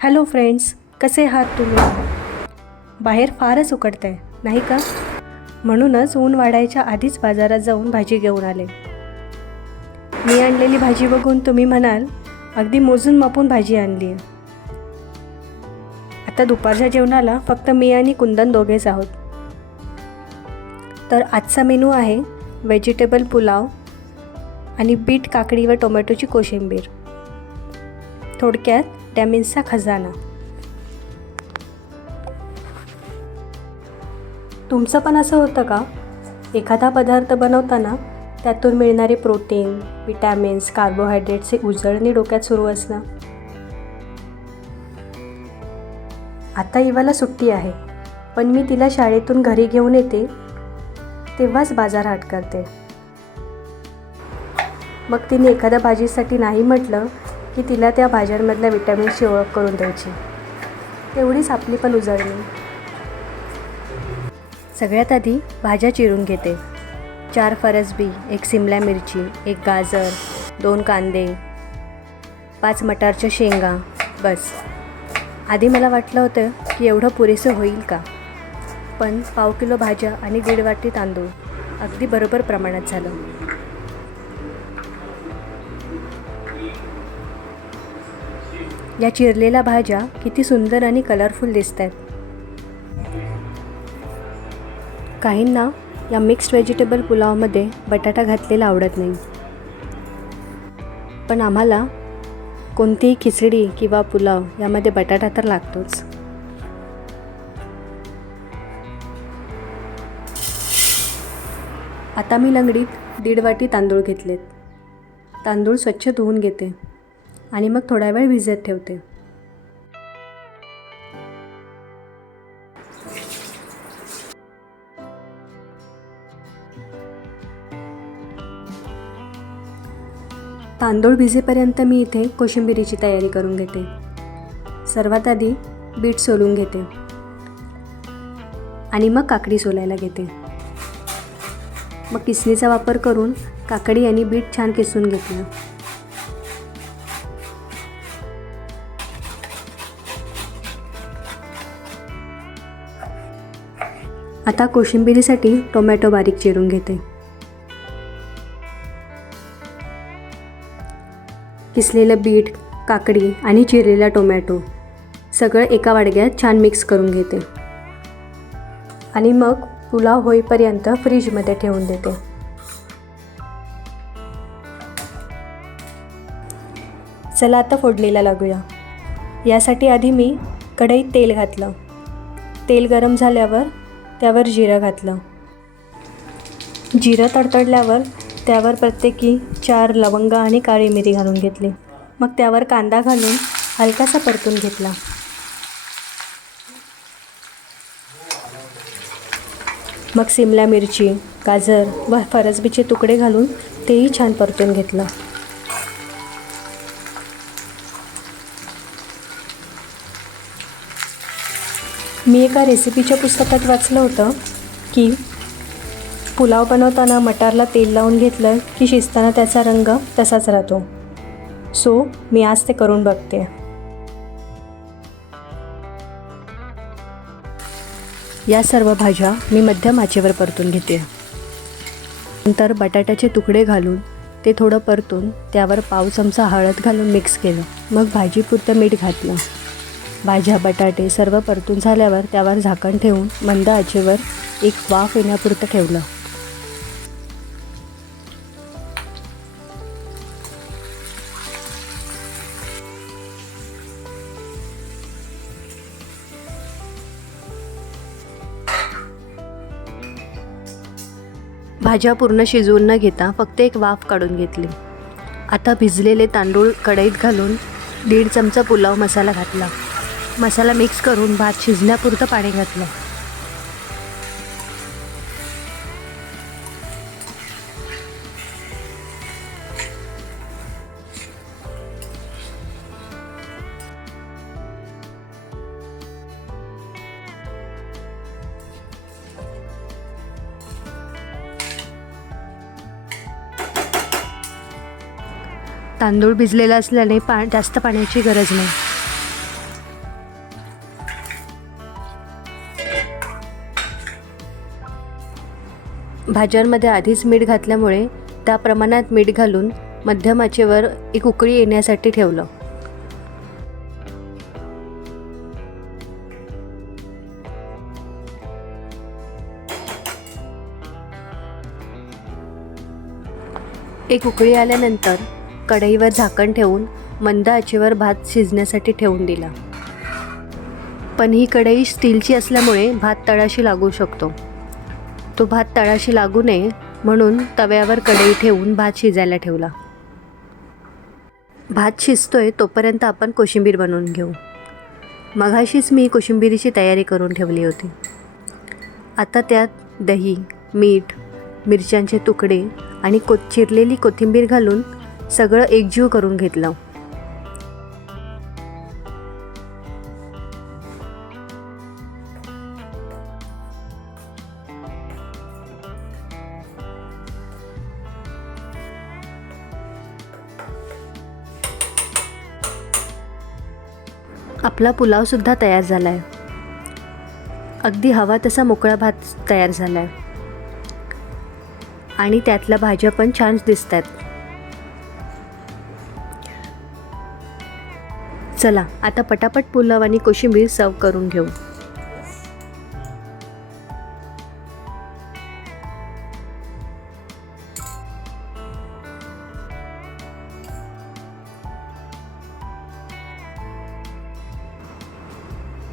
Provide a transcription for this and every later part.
Hello friends, कसे आहात तुम्ही? बाहेर फारच उकडतं आहे, नाही का? म्हणूनच ऊन वाढायच्या आधीच बाजारात जाऊन भाजी घेऊन आले. मी आणलेली भाजी बघून तुम्ही म्हणाल, अगदी मोजून मापून भाजी आणली आहे. आता दुपारच्या जेवणाला फक्त मी आणि कुंदन दोघेच आहोत. तर आजचा मेनू आहे व्हेजिटेबल पुलाव आणि बीट, काकडी व टोमॅटोची कोशिंबीर. थोडक्यात डॅमिन्सचा खजाना. तुमचं पण असं होतं का? एखादा पदार्थ बनवताना त्यातून मिळणारे प्रोटीन, विटॅमिन्स, कार्बोहायड्रेट्सचे उजळणी डोक्यात सुरू असणं. आता इवाला सुट्टी आहे, पण मी तिला शाळेतून घरी घेऊन येते तेव्हाच बाजार हाट करते. मग तिने एखाद्या भाजीसाठी नाही म्हटलं की तिला त्या भाज्यांमधल्या विटॅमिन्सची ओळख करून द्यायची. तेवढीच आपली पण उजळणी. सगळ्यात आधी भाज्या चिरून घेते. 4 फरसबी, 1 सिमला मिरची, 1 गाजर, 2 कांदे, 5 मटारच्या शेंगा. बस. आधी मला वाटलं होतं की एवढं पुरेसं होईल का, पण 1/2 किलो भाज्या आणि 1.5 वाटी तांदूळ अगदी बरोबर प्रमाणात झालं. या चिरलेल्या भाज्या किती सुंदर आणि कलरफुल दिसत आहेत. काहींना या मिक्स्ड व्हेजिटेबल पुलावमध्ये बटाटा घातलेला आवडत नाही, पण आम्हाला कोणतीही खिचडी किंवा पुलाव यामध्ये बटाटा तर लागतोच. आता मी लंगडीत 1.5 वाटी तांदूळ घेतलेत. तांदूळ स्वच्छ धुवून घेते आणि मग थोडा वेळ भिजत ठेवते. तांदूळ भिजेपर्यंत मी इथे कोशिंबिरीची तयारी करून घेते. सर्वात आधी बीट सोलून घेते आणि मग काकडी सोलायला घेते. मग किसणीचा वापर करून काकडी आणि बीट छान किसून घेतलं. आता कोशिंबिरीसाठी टोमॅटो बारीक चिरून घेते. किसलेलं बीट, काकडी आणि चिरलेला टोमॅटो सगळं एका वाडग्यात छान मिक्स करून घेते आणि मग पुलाव होईपर्यंत फ्रीजमध्ये ठेवून देते. चला आता फोडणीला लागूया. यासाठी आधी मी कढईत तेल घातलं. तेल गरम झाल्यावर त्यावर जिरं घातलं. जिरं तडतडल्यावर त्यावर प्रत्येकी 4 लवंग आणि काळी मिरी घालून घेतली. मग त्यावर कांदा घालून हलकासा परतून घेतला. मग सिमला मिरची, गाजर व फरसबीचे तुकडे घालून तेही छान परतून घेतलं. मी एका रेसिपीच्या पुस्तकात वाचलं होतं की पुलाव बनवताना मटारला तेल लावून घेतलं की शिजताना त्याचा रंग तसाच राहतो. सो मी आज ते करून बघते. या सर्व भाज्या मी मध्यम आचेवर परतून घेते. नंतर बटाट्याचे तुकडे घालून ते थोडं परतून त्यावर पाव चमचा हळद घालून मिक्स केलं. मग भाजीपुरतं मीठ घातलं. भाज्या, बटाटे सर्व परतून झाल्यावर त्यावर झाकण ठेवून मंद आचेवर एक वाफ येण्यापुरतं ठेवलं. भाज्या पूर्ण शिजवून न घेता फक्त एक वाफ काढून घेतली. आता भिजलेले तांदूळ कढईत घालून 1.5 चमचा पुलाव मसाला घातला. मसाला मिक्स करून भात शिजण्यापुरतं पाणी घातलं. तांदूळ भिजलेला असल्याने जास्त पाण्याची गरज नाही. भाज्यांमध्ये आधीच मीठ घातल्यामुळे त्या प्रमाणात मीठ घालून मध्यम आचेवर एक उकळी येण्यासाठी ठेवलं. एक उकळी आल्यानंतर कढईवर झाकण ठेवून मंद आचेवर भात शिजण्यासाठी ठेवून दिला. पण ही कढई स्टीलची असल्यामुळे भात तळाशी लागू शकतो. तो भात तळाशी लागू नये म्हणून तव्यावर कढई ठेवून भात शिजायला ठेवला. भात शिजतोय तोपर्यंत आपण कोशिंबीर बनवून घेऊ. मघाशीच मी कोशिंबीरीची तयारी करून ठेवली होती. आता त्यात दही, मीठ, मिरच्यांचे तुकडे आणि चिरलेली कोथिंबीर घालून सगळं एकजीव करून घेतलं. आपला पुलावसुद्धा तयार झाला आहे. अगदी हवा तसा मोकळा भात तयार झाला आहे आणि त्यातल्या भाज्या पण छान दिसत आहेत. चला आता पटापट पुलाव आणि कोशिंबीर सर्व करून घेऊ.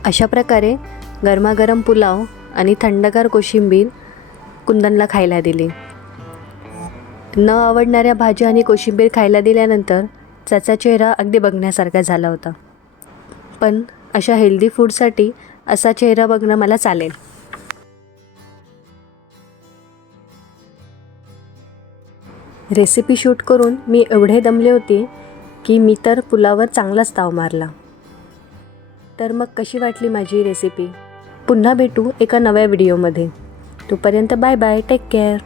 अशा प्रकारे गरमागरम पुलाव आणि थंडगार कोशिंबीर कुंदनला खायला दिली. न आवडणाऱ्या भाज्या आणि कोशिंबीर खायला दिल्यानंतर त्याचा चेहरा अगदी बघण्यासारखा झाला होता. पण अशा हेल्दी फूडसाठी असा चेहरा बघणं मला चालेल. रेसिपी शूट करून मी एवढे दमले होते की मी तर पुलावर चांगलाच ताव मारला. तर मग कशी वाटली माझी रेसिपी? पुन्हा भेटू एका नव्या व्हिडिओमध्ये. तोपर्यंत बाय बाय, टेक केअर.